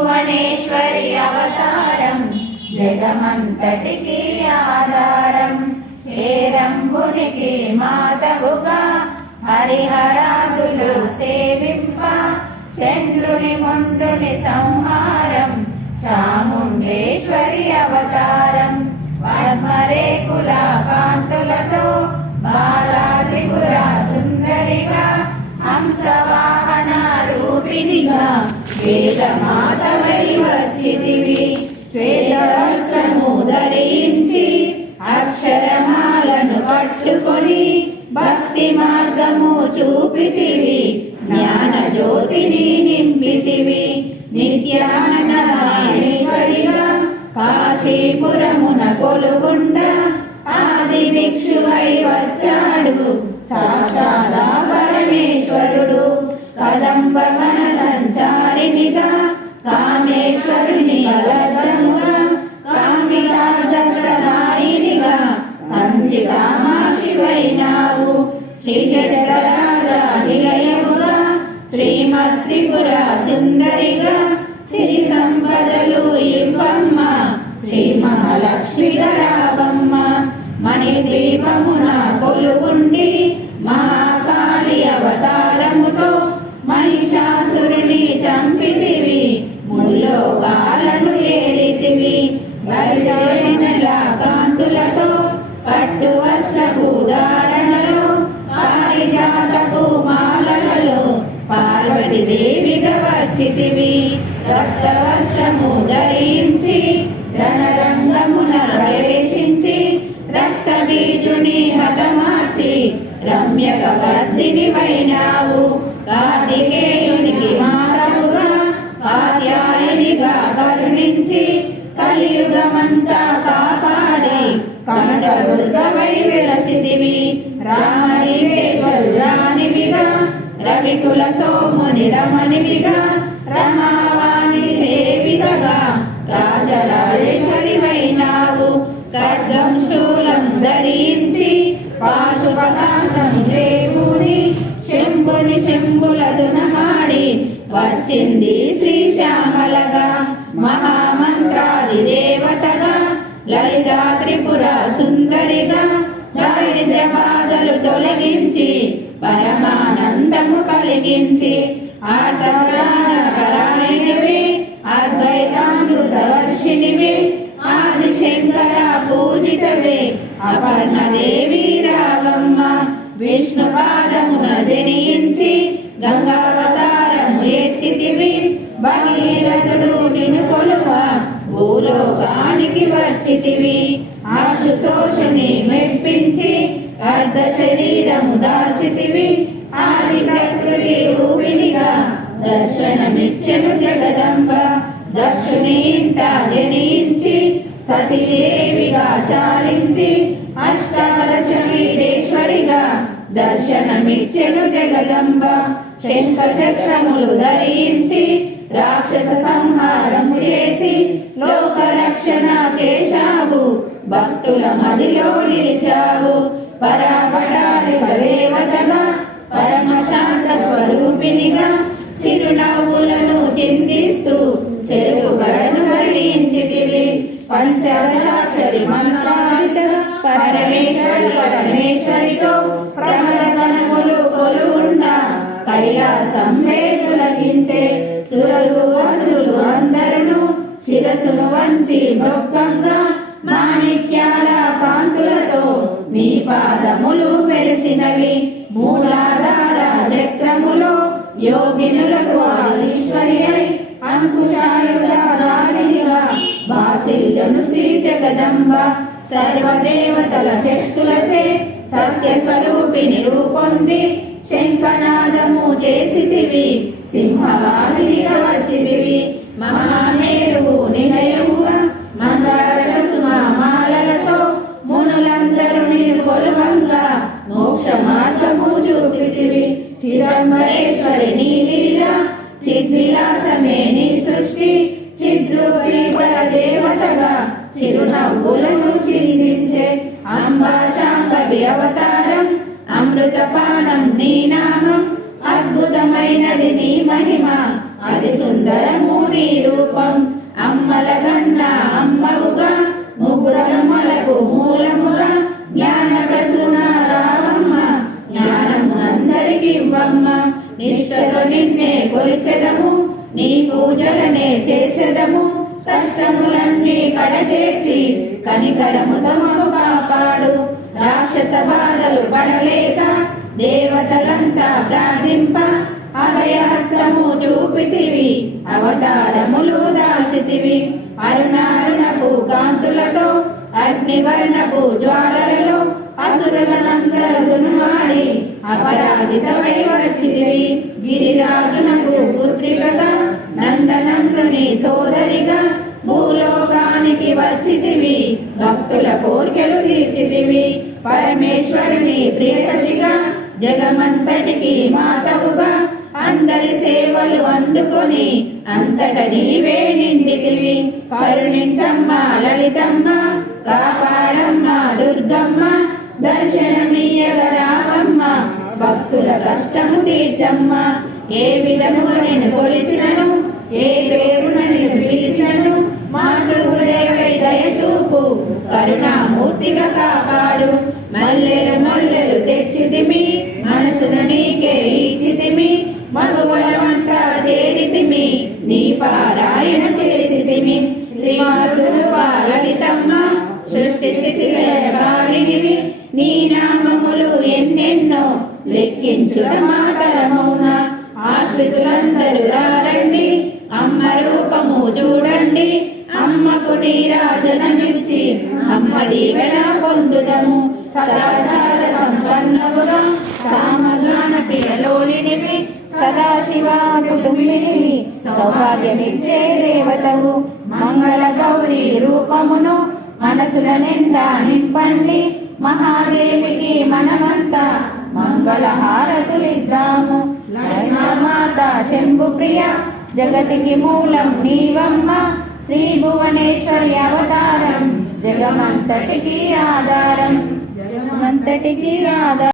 భువనేశ్వరి అవతారం జగమంతటికి ఆధారం హేరంబునికి మాతవుగా హరిహరాదులు సేవింప చంద్రుని ముందుని సంహారం చాముండేశ్వరి అవతారం పద్మరేకుల కాంతులతో బాలా త్రిపుర సుందరిగా హంసవాహన రూపిణిగా వేదమాతవై వచ్చితివి శ్వేతవస్త్రము ధరించి అక్షరమాలను పట్టుకొని భక్తి మార్గము చూపితివి జ్ఞాన జ్యోతిని నింపితివి నిత్యానందమేశ్వరిగా కాశీపురమున కొలుగుండ ఆది భిక్షువై వచ్చాడు సాక్షాత్ పరమేశ్వరుడు కదంబవన సంచారినిగా కామేశ్వరుని కలద్రముగా కామితార్థప్రదాయినిగా కంచి కామాక్షివైనావు శ్రీచక్రరాజ నిలయముగా శ్రీమద్ త్రిపుర సుందరిగా సిరి సంపదలు ఇవ్వమ్మ శ్రీ మహాలక్ష్మిగా రావమ్మ మణిద్వీపమున కొలుగుండి మహాకాళి అవతారముతో మహిషాసురుని చంపితివి ముల్లోకాలను ఏలితివి గరిజల కాంతులతో పట్టు వస్త్రపు ధారణలో పారిజాతపు మాలలలో పార్వతీదేవిగా వచ్చితివి రక్త వస్త్రము ధరించి రణరంగమున ప్రవేశించి రక్త బీజుని హతమార్చి రమ్యక వర్ధిని వైనావు కార్తికేయునికి మాతవుగా కాత్యాయనిగా కరుణించి కలియుగమంతా కాపాడి కనకదుర్గవై వెలసిదివి రామలింగేశ్వరురానివిగా రవికుల సోముని రమణివిగా రమావాణి సేవితగా రాజరాజేశ్వరివైనావు ఖడ్గం శూలం ధరించి పాశుపహాసం చేకూని శంభుని శంభుల దునమాడి వచ్చింది శ్రీశ్యామలగా మహామంత్రాది దేవతగా లలితా త్రిపుర సుందరిగా దారిద్ర్య బాధలు తొలగించి పరమానందము కలిగించి ఆర్తత్రాణకరాయినివి అద్వైతామృతవర్షినివి ఆదిశంకర పూజితవే అపర్ణదేవి రావమ్మ విష్ణు పాదమున జనించి గంగావతారము ఎత్తితివి భగీరథుడు నిన్ను కొలువ భూలోకానికి వచ్చితివి ఆశుతోషుని మెప్పించి అర్ధ శరీరము దాల్చితివి ఆది ప్రకృతి రూపిణిగా దర్శనమిచ్చెను జగదంబ దక్షుని ఇంట జనించి సతీదేవిగా చాలించి అష్టాదశమీడేశ్వరిగా దర్శనమిచ్చెను జగదంబ శంఖ చక్రములు ధరించి రాక్షస సంహారము చేసి లోక రక్షణ చేశావు భక్తుల మదిలో నిలిచావు పరాపటారిక దేవతగా పరమశాంత స్వరూపిణిగా చిరునవ్వులను చిందిస్తూ చెరుకుగడను ధరించితివి పంచదశాక్షరి మంత్రాదితగా పరమేశ్వరితో ప్రమద గణములు కొలువుండ కైలాసం వేగులగించే సురులు అసురులు అందరును శిరసును వంచి మృక్కంగా మాణిక్యాల కాంతులతో నీ పాదములు మెరిసినవి మూలాధార చక్రములో యోగినులకు ఆదిశ్వరి అయి అంకుశాయుధారినిగా వాసిల్యను శ్రీ జగదంబ సర్వదేవతల శక్తులచే సత్య స్వరూపిణి రూపొంది శంఖనాదము చేసితివి సింహవాహినిగా వచ్చితివి మహామేరువు నిలయముగా మందార మాలలతో మునులందరూ నిన్ను కొలువంగా మోక్ష మార్గము చూపితివి చిదంబరేశ్వరి నీ లీల చిద్విలాసమే నీ సృష్టి చిద్రూపి పరదేవతగా చిరునవ్వులను చిందించే అంబా శాంభవి అవతారం అమృతపానం నీ నామం అద్భుతమైనది నీ మహిమ అతి సుందరము నీ రూపం రూపం అమ్మలగన్న అమ్మవుగా ముగ్గురమ్మలకు మూలముగా జ్ఞాన ప్రసూన రావమ్మ జ్ఞానము అందరికి ఇవ్వమ్మ నిష్ఠతో నిన్నే కొలిచెదము నీ పూజలనే చేసెదము కష్టములన్నీ కడతేర్చి కనికరముతో మమ్ము కాపాడు రాక్షస బాధలు పడలేక దేవతలంతా ప్రార్థింప అభయాస్త్రము చూపితివి అవతారములు దాల్చితివి అరుణారుణపు కాంతులతో అగ్నివర్ణపు జ్వాలలలో అసురులనందరుమాడి అపరాజితమై వచ్చితివి గిరిరాజునకు పుత్రికగా నందనందుని సోదరిగా భూలోకానికి వచ్చితివి భక్తుల కోర్కెలు తీర్చితివి పరమేశ్వరుని ప్రియసతిగా జగమంతటికి మాతవుగా అందరి సేవలు అందుకొని అంతట నీవే నిండితివి కరుణించమ్మ లలితమ్మ కాపాడమ్మ దుర్గమ్మ దర్శనమీయగ రావమ్మ భక్తుల కష్టము తీర్చమ్మ ఏ విధముగా నేను కొలిచినను ఏ పేరున నేను పిలిచినను మాతృదేవై దయచూపు కరుణామూర్తిగా కాపాడు మల్లెలు మల్లెలు తెచ్చితిమి మనసున నీకే ఇచ్చితిమి మగవలమంతా చేరితిమి నీ పారాయణ చేసితిమి శ్రీమాతులు లలితమ్మ సృష్టి స్థితిలయకారిణివి నీ నామములు ఎన్నెన్నో లెక్కించుట మాతరమౌన ఆశ్రితులందరూ రారండి అమ్మ రూపము చూడండి అమ్మకు నీరాజనమిచ్చి అమ్మ దీవెన పొందుదము సదాచార సంపన్నముగా సామగాన ప్రియలోలినివి సదాశివ కుటుంబినివి సౌభాగ్యమిచ్చే దేవతవు మంగళ గౌరీ రూపమును మనసుల నిండా నింపండి మహాదేవికి మనమంతా మంగళ హారతులిద్దాము మాత శంభు ప్రియ జగతికి మూలం నీవమ్మ శ్రీ భువనేశ్వరి అవతారం జగమంతటికి ఆధారం